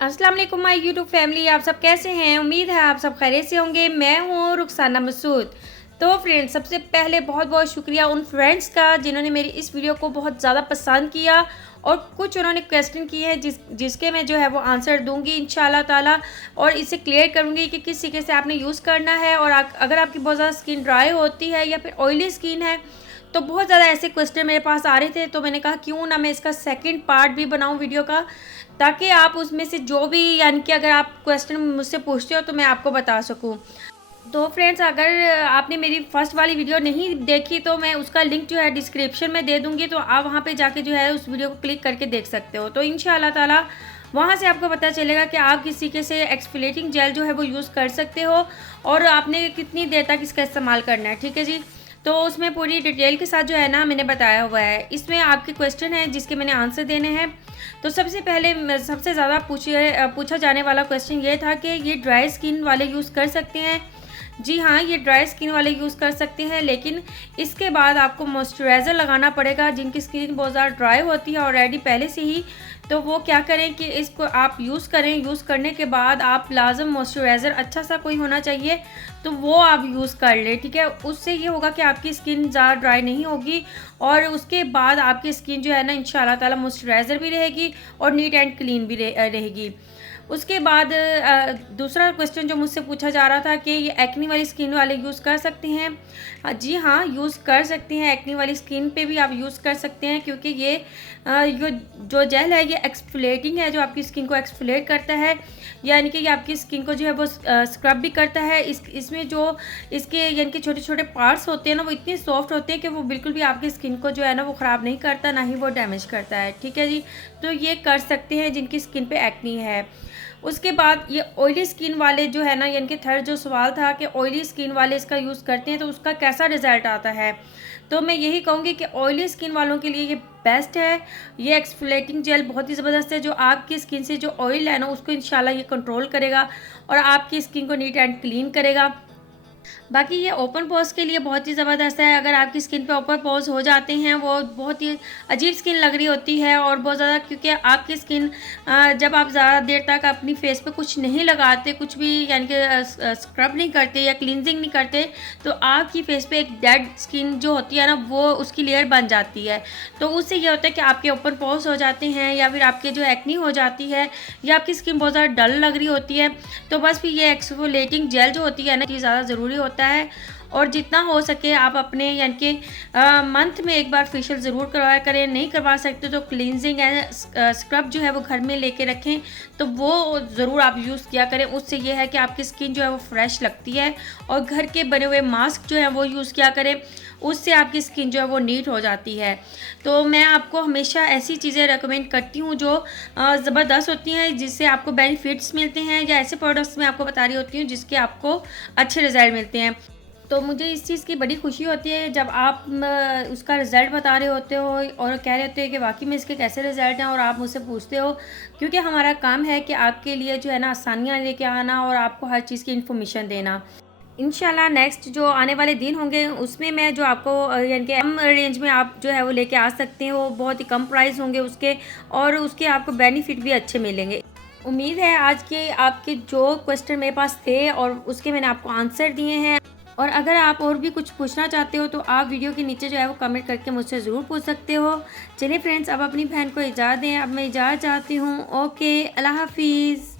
अस्सलाम वालेकुम my YouTube family, आप सब कैसे हैं। उम्मीद है आप सब खैरियत से होंगे। मैं हूँ रुखसाना मसूद। तो फ्रेंड्स, सबसे पहले बहुत बहुत शुक्रिया उन फ्रेंड्स का जिन्होंने मेरी इस वीडियो को बहुत ज़्यादा पसंद किया और कुछ उन्होंने क्वेश्चन किए हैं जिसके मैं जो है वो आंसर दूंगी इंशाल्लाह ताला, और इसे क्लियर करूंगी कि किस तरीके से आपने यूज़ करना है। और अगर आपकी बहुत ज़्यादा स्किन ड्राई होती है या फिर ऑयली स्किन है तो बहुत ज़्यादा ऐसे क्वेश्चन मेरे पास आ रहे थे, तो मैंने कहा क्यों ना मैं इसका सेकंड पार्ट भी बनाऊं वीडियो का, ताकि आप उसमें से जो भी यानी कि अगर आप क्वेश्चन मुझसे पूछते हो तो मैं आपको बता सकूं। तो फ्रेंड्स, अगर आपने मेरी फर्स्ट वाली वीडियो नहीं देखी तो मैं उसका लिंक जो है डिस्क्रिप्शन में दे दूंगी, तो आप वहां पे जाके जो है उस वीडियो को क्लिक करके देख सकते हो। तो इंशाल्लाह ताला वहाँ से आपको पता चलेगा कि आप किस तरीके से एक्सफोलिएटिंग जेल जो है वो यूज़ कर सकते हो और आपने कितनी देर तक इसका इस्तेमाल करना है। ठीक है जी। तो उसमें पूरी डिटेल के साथ जो है ना मैंने बताया हुआ है। इसमें आपके क्वेश्चन हैं जिसके मैंने आंसर देने हैं। तो सबसे पहले सबसे ज़्यादा पूछा जाने वाला क्वेश्चन ये था कि ये ड्राई स्किन वाले यूज़ कर सकते हैं। जी हाँ, ये ड्राई स्किन वाले यूज़ कर सकते हैं, लेकिन इसके बाद आपको मॉइस्चराइज़र लगाना पड़ेगा। जिनकी स्किन बहुत ज़्यादा ड्राई होती है ऑलरेडी पहले से ही, तो वो क्या करें कि इसको आप यूज़ करें। यूज़ करने के बाद आप लाजम मॉइस्चराइज़र अच्छा सा कोई होना चाहिए, तो वो आप यूज़ कर लें। ठीक है, उससे ये होगा कि आपकी स्किन ज़्यादा ड्राई नहीं होगी और उसके बाद आपकी स्किन जो है ना इंशाल्लाह ताला मॉइस्चराइज़र भी रहेगी और नीट एंड क्लीन भी रहेगी। उसके बाद दूसरा क्वेश्चन जो मुझसे पूछा जा रहा था कि ये एक्नी वाली स्किन वाले यूज़ कर सकते हैं। जी हाँ, यूज़ कर सकते हैं। एक्नी वाली स्किन पे भी आप यूज़ कर सकते हैं, क्योंकि ये जो जेल है ये एक्सफोलिएटिंग है, जो आपकी स्किन को एक्सफोलिएट करता है, यानी कि ये आपकी स्किन को जो है वो स्क्रब भी करता है। इसमें जो इसके यानी कि छोटे छोटे पार्ट्स होते हैं ना, वो इतने सॉफ्ट होते हैं कि वो बिल्कुल भी आपकी स्किन को जो है ना वो ख़राब नहीं करता, ना ही वो डैमेज करता है। ठीक है जी। तो ये कर सकते हैं जिनकी स्किन पे एक्नी है। उसके बाद ये ऑयली स्किन वाले जो है ना, यानी कि थर्ड जो सवाल था कि ऑयली स्किन वाले इसका यूज़ करते हैं तो उसका कैसा रिज़ल्ट आता है। तो मैं यही कहूँगी कि ऑयली स्किन वालों के लिए ये बेस्ट है। ये एक्सफोलिएटिंग जेल बहुत ही ज़बरदस्त है, जो आपकी स्किन से जो ऑयल है ना उसको इंशाल्लाह ये कंट्रोल करेगा और आपकी स्किन को नीट एंड क्लीन करेगा। बाकी ये ओपन पोर्स के लिए बहुत ही ज़बरदस्त है। अगर आपकी स्किन पे ओपन पोर्स हो जाते हैं, वो बहुत ही अजीब स्किन लग रही होती है और बहुत ज़्यादा, क्योंकि आपकी स्किन जब आप ज़्यादा देर तक अपनी फेस पे कुछ नहीं लगाते, कुछ भी यानी कि स्क्रब नहीं करते या क्लींजिंग नहीं करते, तो आपकी फेस पे एक डेड स्किन जो होती है ना वो उसकी लेयर बन जाती है। तो उससे ये होता है कि आपके ओपन पोर्स हो जाते हैं या फिर आपके जो एक्नी हो जाती है या आपकी स्किन बहुत ज़्यादा डल लग रही होती है। तो बस फिर ये एक्सफोलिएटिंग जेल जो होती है ना, ये ज़्यादा ज़रूरी होता है। और जितना हो सके आप अपने यानी कि मंथ में एक बार फेशियल ज़रूर करवाया करें। नहीं करवा सकते तो क्लींजिंग एंड स्क्रब जो है वो घर में लेके रखें, तो वो ज़रूर आप यूज़ किया करें। उससे ये है कि आपकी स्किन जो है वो फ्रेश लगती है। और घर के बने हुए मास्क जो है वो यूज़ किया करें, उससे आपकी स्किन जो है वो नीट हो जाती है। तो मैं आपको हमेशा ऐसी चीज़ें रेकमेंड करती हूँ जो ज़बरदस्त होती हैं, जिससे आपको बेनिफिट्स मिलते हैं, या ऐसे प्रोडक्ट्स मैं आपको बता रही होती हूँ जिसके आपको अच्छे रिज़ल्ट मिलते हैं। तो मुझे इस चीज़ की बड़ी खुशी होती है जब आप उसका रिज़ल्ट बता रहे होते हो और कह रहे होते हो कि वाकई में इसके कैसे रिज़ल्ट हैं, और आप मुझसे पूछते हो, क्योंकि हमारा काम है कि आपके लिए जो है ना आसानियाँ लेके आना और आपको हर चीज़ की इन्फॉर्मेशन देना। इंशाल्लाह नेक्स्ट जो आने वाले दिन होंगे उसमें मैं जो आपको यानी कि कम रेंज में आप जो है वो लेके आ सकते हो, बहुत ही कम प्राइस होंगे उसके, और उसके आपको बेनिफिट भी अच्छे मिलेंगे। उम्मीद है आज के आपके जो क्वेश्चन मेरे पास थे और उसके मैंने आपको आंसर दिए हैं। और अगर आप और भी कुछ पूछना चाहते हो तो आप वीडियो के नीचे जो है वो कमेंट करके मुझसे ज़रूर पूछ सकते हो। चलिए फ्रेंड्स, अब अपनी बहन को इजाज़त दें। अब मैं इजाज़त चाहती हूँ। ओके, अल्लाह हाफिज़।